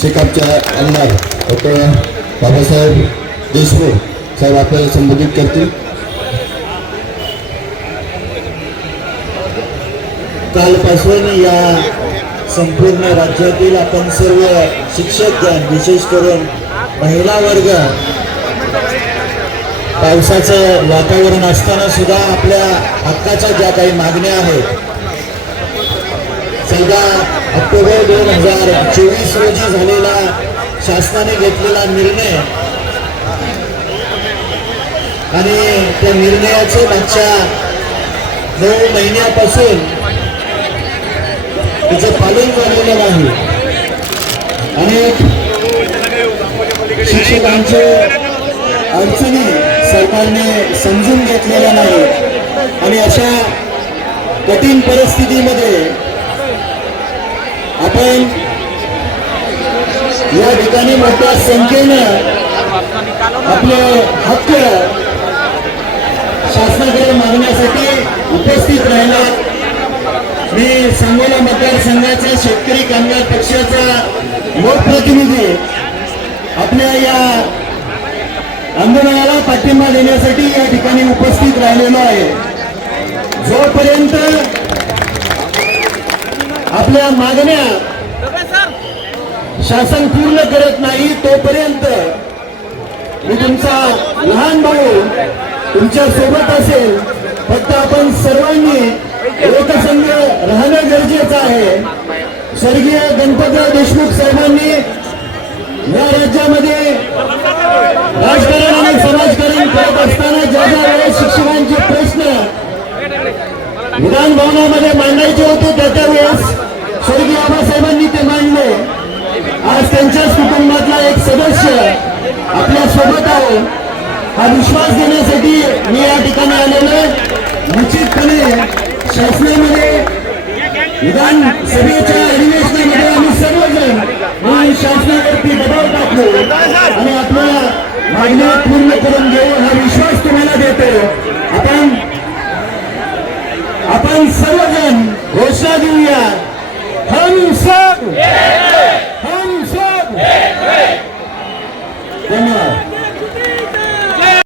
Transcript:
शेकापच्या आमदार डॉक्टर बाबासाहेब देशमुख साहेब आपल्याला संबोधित करतील. कालपासून या संपूर्ण राज्यातील आपण सर्व शिक्षक ज्ञान विशेष करून महिला वर्ग पावसाचं वातावरण असताना सुद्धा आपल्या हक्काच्या ज्या काही मागण्या आहेत चौदा ऑक्टोबर दोन हजार चोवीस रोजी झालेला शासनाने घेतलेला निर्णय. आणि त्या निर्णयाचे मागच्या नऊ महिन्यापासून त्याचं पालन झालेलं नाही. अनेक शिक्षकांचे अडचणी सरकारने समजून घेतलेल्या नाही आणि अशा कठीण परिस्थितीमध्ये आपण या ठिकाणी मोठ्या संख्येनं आपले हक्क शासनाकडे मागण्यासाठी उपस्थित राहिला. मी सांगोला मतदारसंघाचा शेतकरी कामगार पक्षाचा लोकप्रतिनिधी आपल्या या आंदोलनाला पाठिंबा देण्यासाठी या ठिकाणी उपस्थित राहिलेलो आहे. आपल्या मागण्या शासन पूर्ण करत नाही तोपर्यंत मी तुमचा लहान भाऊ तुमच्यासोबत असेल. फक्त आपण सर्वांनी एकसंघ राहणं गरजेचं आहे. स्वर्गीय गणपतराव देशमुख साहेबांनी या राज्यामध्ये राजकारण आणि समाजकारण करत असताना ज्या ज्या वेळेस शिक्षकांचे प्रश्न विधान भवनामध्ये मांडायचे होते त्या त्या वेळेस स्वर्गीय आबासाहेबांनी ते मांडले. आज त्यांच्याच कुटुंबातला एक सदस्य आपल्यासोबत आहे. हा विश्वास देण्यासाठी मी या ठिकाणी आलेलो निश्चितपणे शासनामध्ये विधानसभेच्या अधिवेशनामध्ये आम्ही सर्वजण आणि शासनावरती दबाव टाकलो आणि आपल्या मागण्या पूर्ण करून घेऊ. हा विश्वास तुम्हाला देतो. आपण आपण सर्वजण घोषणा देऊया. inimigo!